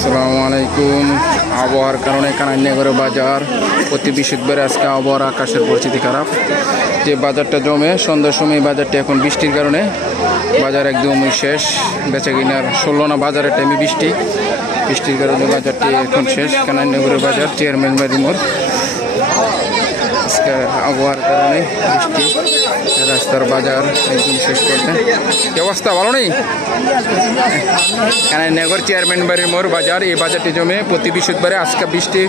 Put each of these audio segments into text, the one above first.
আসসালামু আলাইকুম। আবহাওয়ার কারণে কানাইনগরের বাজার প্রতি বৃহস্পতিবারে আজকে আবহাওয়ার আকাশের পরিস্থিতি খারাপ। যে বাজারটা জমে সন্ধ্যার সময় বাজারটি এখন বৃষ্টির কারণে বাজার একদমই শেষ। বেচা কিনার 16 না বাজারের টাইমে বৃষ্টির কারণে বাজারটি এখন শেষ। কানাইনগরের বাজার চেয়ারম্যান বাড়ি মোড় আজকে আবহাওয়ার কারণে বৃষ্টি, রাস্তার বাজার একদম শেষ করতে। কি অবস্থা, ভালো নেই? কানাইনগর চেয়ারম্যান বাড়ির মোড় বাজার, এই বাজারটি জমে প্রতি বৃহস্পতিবারে আজকে বৃষ্টি।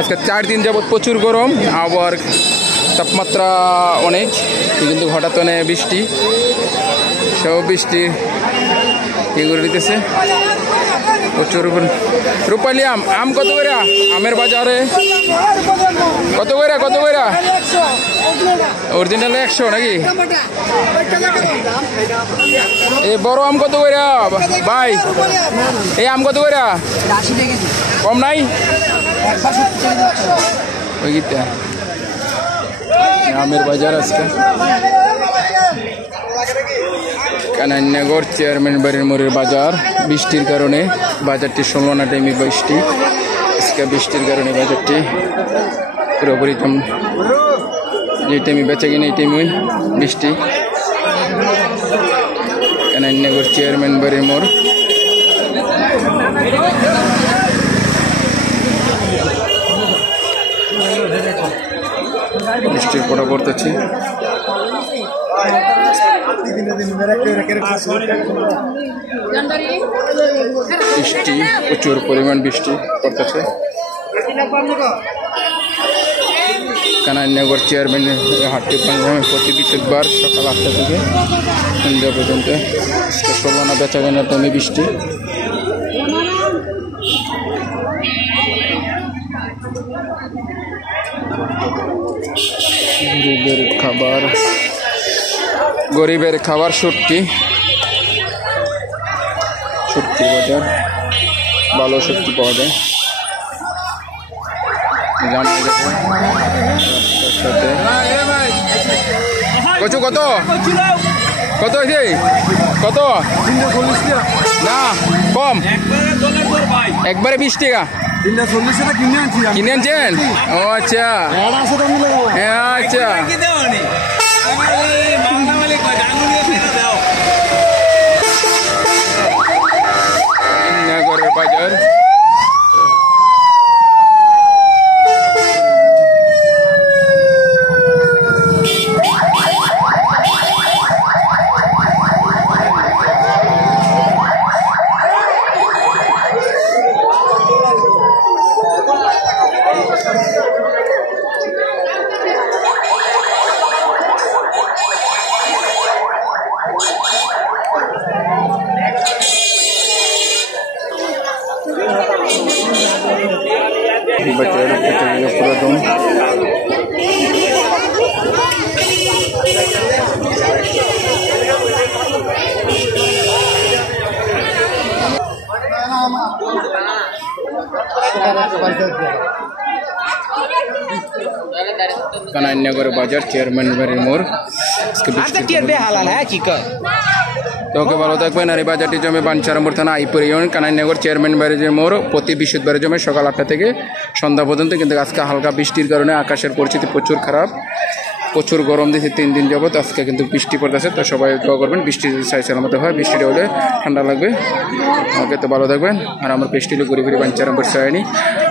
আজকে 4 দিন যাবৎ প্রচুর গরম, আবহাওয়ার তাপমাত্রা অনেক, কিন্তু হঠাৎ বৃষ্টি, সব বৃষ্টি ইয়ে করে দিতেছে প্রচুর। রূপালি আম কত করে? আমের বাজারে কত করে? অরিজিনাল 100 নাকি? এই বড় আম কত করে ভাই? এই আম কত করে? কম নাই? ওই গীতা আমের বাজার আজকে কানাইনগর চেয়ারম্যান বাড়ির মোড়ের বাজার। বৃষ্টির কারণে বাজারটি 16 না টাইমে বৃষ্টি, আজকে বৃষ্টির কারণে বাজারটি পুরোপুরি যে টাইমে বেচা কিনে এই টাইমে বৃষ্টি। কানাইনগর চেয়ারম্যান বাড়ির মোড় বৃষ্টির পড়া পড়তেছে। বৃষ্টি, প্রচুর পরিমাণ বৃষ্টি পড়তেছে। কানাইনগর চেয়ারম্যান হাটটি প্রতি বৃহস্পতিবার সকাল 8টা থেকে সন্ধ্যা পর্যন্ত। 16 না বেচা কেনার টাইমে বৃষ্টি। গরিবের খাবার শুটকি বাজার, ভালো শুটকি পাওয়া যায়। কচু কত হয়েছে? কত না কম, একবারে 20 টাকা কিনে আনছেন? ও আচ্ছা আচ্ছা। কানাইনগরের বাজার পুরাতন কানাইনগর বাজার চেয়ারম্যান বাড়ির মোড়। তোকে ভালো থাকবেন। আর এই বাজারটি জমে বাঞ্ছারামপুর থানা আইপুর ইউনিয়ন কানাইনগর চেয়ারম্যান বাড়ির মোড় প্রতি বৃহস্পতিবার জমে সকাল 8টা থেকে সন্ধ্যা পর্যন্ত। কিন্তু আজকে হালকা বৃষ্টির কারণে আকাশের পরিস্থিতি প্রচুর খারাপ, প্রচুর গরম দিয়েছে 3 দিন যাবত। আজকে কিন্তু বৃষ্টি পড়তেছে, তো সবাই দোয়া করবেন বৃষ্টি সাই সালামতে হয়। বৃষ্টিটা হলে ঠান্ডা লাগবে। ওকে, তো ভালো থাকবেন। আর আমার পেজটি হলো গরিবের বাঞ্ছারামপুর সায়নি।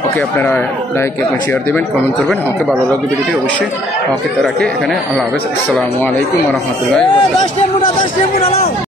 ওকে, আপনারা লাইক এবং শেয়ার দেবেন, কমেন্ট করবেন। ওকে, ভালো লাগবে ভিডিওটি অবশ্যই। ওকে, তো রাখি এখানে। আল্লাহ হাফেজ। আসসালামু আলাইকুম ওয়া রাহমাতুল্লাহি ওয়া বারাকাতুহু।